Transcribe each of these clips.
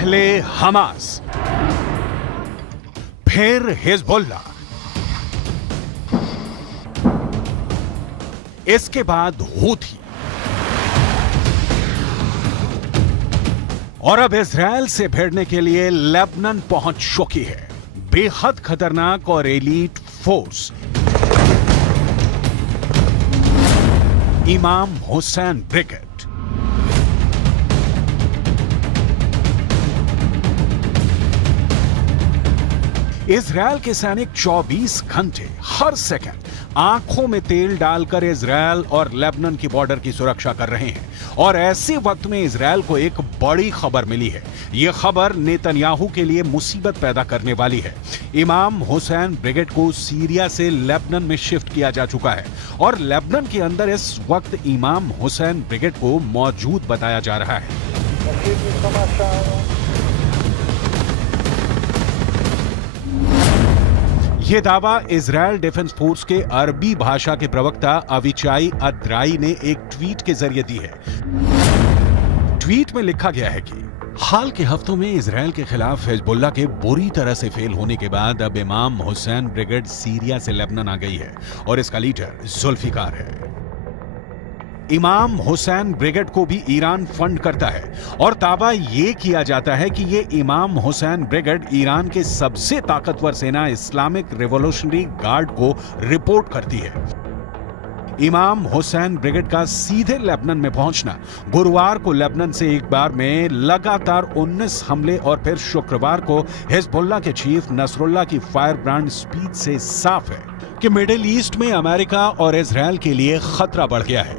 पहले हमास, फिर हिजबुल्लाह, इसके बाद हूथी और अब इजराइल से भिड़ने के लिए लेबनान पहुंच चुकी है बेहद खतरनाक और एलीट फोर्स इमाम हुसैन ब्रिगेड। इजराइल के सैनिक 24 घंटे हर सेकंड आंखों में तेल डालकर इजराइल और लेबनान की बॉर्डर की सुरक्षा कर रहे हैं और ऐसे वक्त में इजराइल को एक बड़ी खबर मिली है। यह खबर नेतन्याहू के लिए मुसीबत पैदा करने वाली है। इमाम हुसैन ब्रिगेड को सीरिया से लेबनान में शिफ्ट किया जा चुका है और लेबनान के अंदर इस वक्त इमाम हुसैन ब्रिगेड को मौजूद बताया जा रहा है। यह दावा इजराइल डिफेंस फोर्स के अरबी भाषा के प्रवक्ता अविचाई अद्राई ने एक ट्वीट के जरिए दी है। ट्वीट में लिखा गया है कि हाल के हफ्तों में इजराइल के खिलाफ हिजबुल्लाह के बुरी तरह से फेल होने के बाद अब इमाम हुसैन ब्रिगेड सीरिया से लेबनान आ गई है और इसका लीडर जुल्फिकार है। इमाम हुसैन ब्रिगेड को भी ईरान फंड करता है और दावा यह किया जाता है कि यह इमाम हुसैन ब्रिगेड ईरान के सबसे ताकतवर सेना इस्लामिक रिवॉल्यूशनरी गार्ड को रिपोर्ट करती है। इमाम हुसैन ब्रिगेड का सीधे लेबनान में पहुंचना गुरुवार को लेबनान से एक बार में लगातार 19 हमले और फिर शुक्रवार को हिजबुल्लाह के चीफ नसरुल्लाह की फायर ब्रांड स्पीच से साफ है कि मिडिल ईस्ट में अमेरिका और इजराइल के लिए खतरा बढ़ गया है।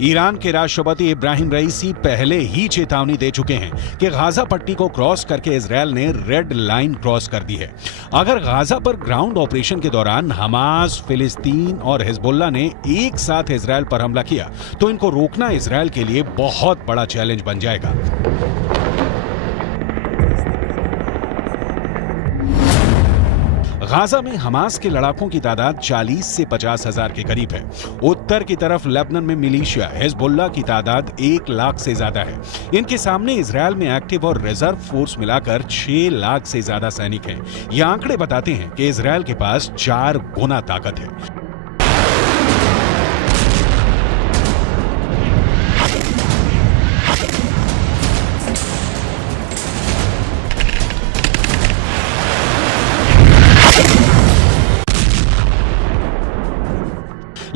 ईरान के राष्ट्रपति इब्राहिम रईसी पहले ही चेतावनी दे चुके हैं कि गाजा पट्टी को क्रॉस करके इजराइल ने रेड लाइन क्रॉस कर दी है। अगर गाजा पर ग्राउंड ऑपरेशन के दौरान हमास, फिलिस्तीन और हिजबुल्लाह ने एक साथ इजराइल पर हमला किया तो इनको रोकना इजराइल के लिए बहुत बड़ा चैलेंज बन जाएगा। गाजा में हमास के लड़ाकों की तादाद 40 से 50 हजार के करीब है। उत्तर की तरफ लेबनान में मिलिशिया हिजबुल्लाह की तादाद 1 लाख से ज्यादा है। इनके सामने इजराइल में एक्टिव और रिजर्व फोर्स मिलाकर 6 लाख से ज्यादा सैनिक हैं। ये आंकड़े बताते हैं कि इजराइल के पास 4 गुना ताकत है।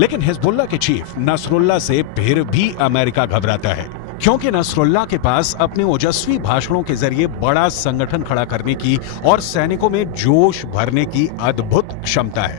लेकिन हिजबुल्लाह के चीफ नसरुल्लाह से फिर भी अमेरिका घबराता है क्योंकि नसरुल्लाह के पास अपने ओजस्वी भाषणों के जरिए बड़ा संगठन खड़ा करने की और सैनिकों में जोश भरने की अद्भुत क्षमता है।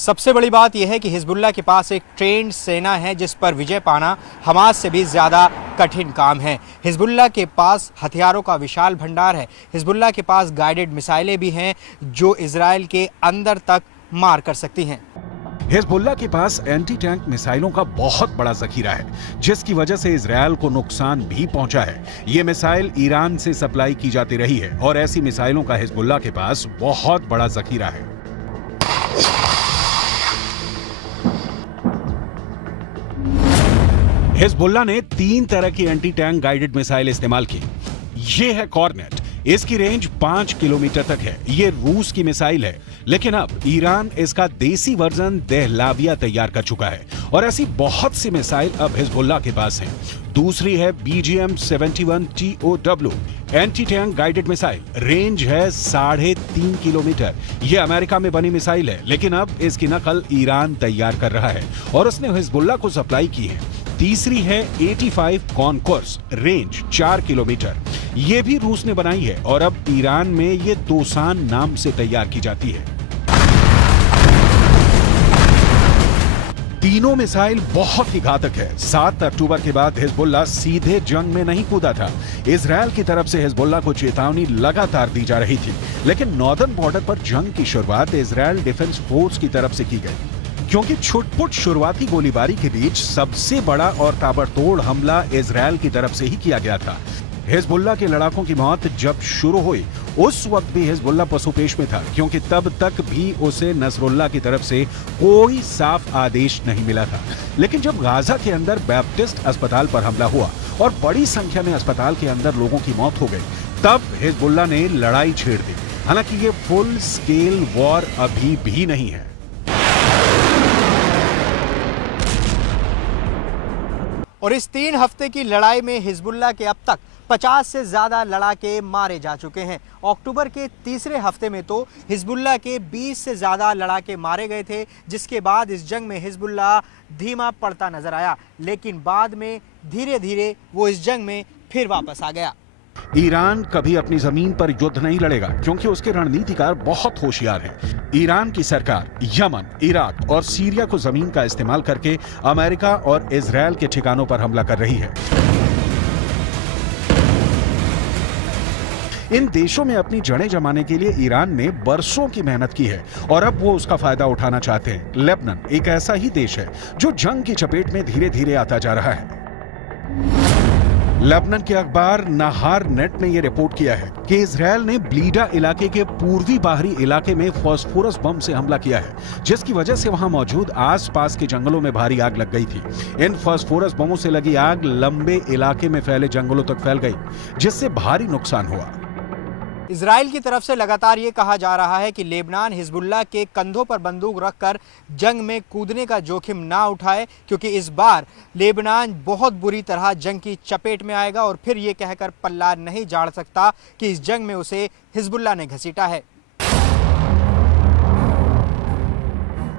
सबसे बड़ी बात यह है कि हिजबुल्लाह के पास एक ट्रेंड सेना है जिस पर विजय पाना हमास से भी ज़्यादा कठिन काम है। हिजबुल्लाह के पास हथियारों का विशाल भंडार है। हिजबुल्लाह के पास गाइडेड मिसाइलें भी हैं जो इजराइल के अंदर तक मार कर सकती हैं। हिजबुल्लाह के पास एंटी टैंक मिसाइलों का बहुत बड़ा जखीरा है जिसकी वजह से इजराइल को नुकसान भी पहुंचा है। ये मिसाइल ईरान से सप्लाई की जाती रही है और ऐसी मिसाइलों का हिजबुल्लाह के पास बहुत बड़ा जखीरा है। हिजबुल्लाह ने 3 तरह की एंटी टैंक गाइडेड मिसाइल इस्तेमाल की। ये है कॉर्नेट, इसकी रेंज 5 किलोमीटर तक है। ये रूस की मिसाइल है, लेकिन अब ईरान इसका देसी वर्जन देहलाविया तैयार कर चुका है और ऐसी बहुत सी मिसाइल अब हिजबुल्लाह के पास हैं। दूसरी है BGM-71 TOW anti tank guided missile. Range है 3.5 किलोमीटर। यह अमेरिका में बनी मिसाइल है, लेकिन अब इसकी नकल ईरान तैयार कर रहा है और उसने हिजबुल्लाह को सप्लाई की है। तीसरी है 85 कॉनकोर्स, रेंज 4 किलोमीटर। यह भी रूस ने बनाई है और अब ईरान में ये दोसान नाम से तैयार की जाती है। तीनों मिसाइल बहुत ही घातक है। 7 अक्टूबर के बाद हिजबुल्लाह सीधे जंग में नहीं कूदा था। इजरायल की तरफ से हिजबुल्लाह को चेतावनी लगातार दी जा रही थी, लेकिन नॉर्दर्न बॉर्डर पर जंग की शुरुआत इजरायल डिफेंस फोर्स की तरफ से की गई, क्योंकि छुटपुट शुरुआती गोलीबारी के बीच सबसे बड़ा और ताबड़तोड़ हमला इजरायल की तरफ से ही किया गया था। हिजबुल्लाह के लड़ाकों की मौत जब शुरू हुई, उस वक्त भी हिजबुल्लाह पसुपेश में था, क्योंकि तब तक भी उसे नसरुल्लाह की तरफ से कोई साफ आदेश नहीं मिला था। लेकिन जब गाजा के अंदर बैप्टिस्ट अस्पताल पर हमला हुआ और बड़ी संख्या में अस्पताल के अंदर लोगों की मौत हो गई, तब हिजबुल्लाह ने लड़ाई छेड़ दी। हालांकि ये फुल स्केल वॉर अभी भी नहीं है। और इस 3 हफ्ते की लड़ाई में हिजबुल्लाह के अब तक 50 से ज्यादा लड़ाके मारे जा चुके हैं। अक्टूबर के तीसरे हफ्ते में तो हिजबुल्लाह के 20 से ज्यादा लड़ाके मारे गए थे, जिसके बाद इस जंग में हिजबुल्लाह धीमा पड़ता नजर आया, लेकिन बाद में धीरे धीरे वो इस जंग में फिर वापस आ गया। ईरान कभी अपनी जमीन पर युद्ध नहीं लड़ेगा, क्योंकि उसके रणनीतिकार बहुत होशियार हैं। ईरान की सरकार यमन, इराक और सीरिया को जमीन का इस्तेमाल करके अमेरिका और इजरायल के ठिकानों पर हमला कर रही है। इन देशों में अपनी जड़ें जमाने के लिए ईरान ने बरसों की मेहनत की है और अब वो उसका फायदा उठाना चाहते हैं। लेबनान एक ऐसा ही देश है जो जंग की चपेट में धीरे धीरे आता जा रहा है। लेबनान के अखबार नहार नेट ने यह रिपोर्ट किया है कि इजरायल ने ब्लीडा इलाके के पूर्वी बाहरी इलाके में फास्फोरस बम से हमला किया है, जिसकी वजह से वहां मौजूद आसपास के जंगलों में भारी आग लग गई थी। इन फास्फोरस बमों से लगी आग लंबे इलाके में फैले जंगलों तक फैल गई, जिससे भारी नुकसान हुआ। इजराइल की तरफ से लगातार ये कहा जा रहा है कि लेबनान हिजबुल्लाह के कंधों पर बंदूक रखकर जंग में कूदने का जोखिम ना उठाए, क्योंकि इस बार लेबनान बहुत बुरी तरह जंग की चपेट में आएगा और फिर ये कहकर पल्ला नहीं झाड़ सकता कि इस जंग में उसे हिजबुल्लाह ने घसीटा है।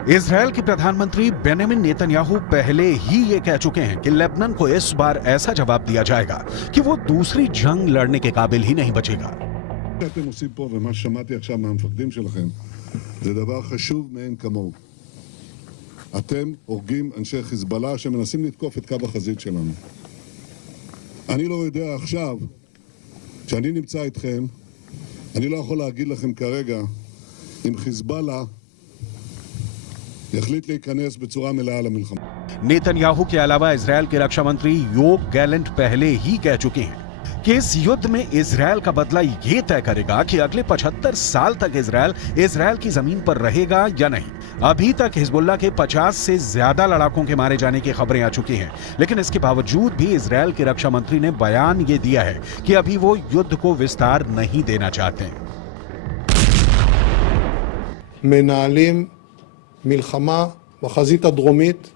इजरायल के प्रधानमंत्री बेंजामिन नेतन्याहू पहले ही ये कह चुके हैं कि लेबनान को इस बार ऐसा जवाब दिया जाएगा कि वो दूसरी जंग लड़ने के काबिल ही नहीं बचेगा। שאתם עושים פה ומה ששמעתי עכשיו מהמפקדים שלכם זה דבר חשוב מאין כמוהו. אתם הורגים אנשי חיזבאללה שמנסים לתקוף את קו החזית שלנו. אני לא יודע עכשיו, כשאני נמצא איתכם, אני לא יכול להגיד לכם כרגע אם חיזבאללה יחליט להיכנס בצורה מלאה למלחמה. नेतन्याहू के अलावा इजरायल के रक्षा मंत्री योव गैलेंट पहले ही कह चुके हैं कि इस युद्ध में इजरायल का बदला ये तय करेगा कि अगले 75 साल तक इजरायल की जमीन पर रहेगा या नहीं। अभी तक हिजबुल्लाह के 50 से ज्यादा लड़ाकों के मारे जाने की खबरें आ चुकी हैं, लेकिन इसके बावजूद भी इजरायल के रक्षा मंत्री ने बयान ये दिया है कि अभी वो युद्ध को विस्तार नहीं देना चाहते। מנהלים מלחמה בחזית הדרומית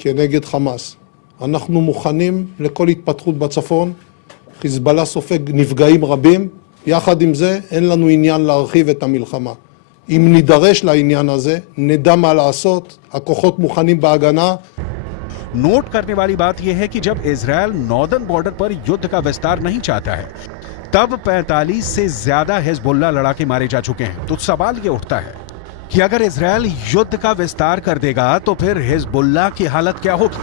כנגד חמאס. אנחנו מוכנים לכל התפתחות בצפון. חיזבאללה סופג נפגעים רבים. יחד עם זה אין לנו עניין להרחיב את המלחמה. אם נידרש לעניין הזה, נדע מה לעשות. הכוחות מוכנים בהגנה. नोट करने वाली बात यह है कि जब इजरायल नॉर्दर्न बॉर्डर पर युद्ध का विस्तार नहीं चाहता है, तब 45 से ज्यादा हिजबुल्लाह लड़ाके मारे जा चुके हैं। तो सवाल यह उठता है कि अगर इजरायल युद्ध का विस्तार कर देगा तो फिर हिजबुल्लाह की हालत क्या होगी।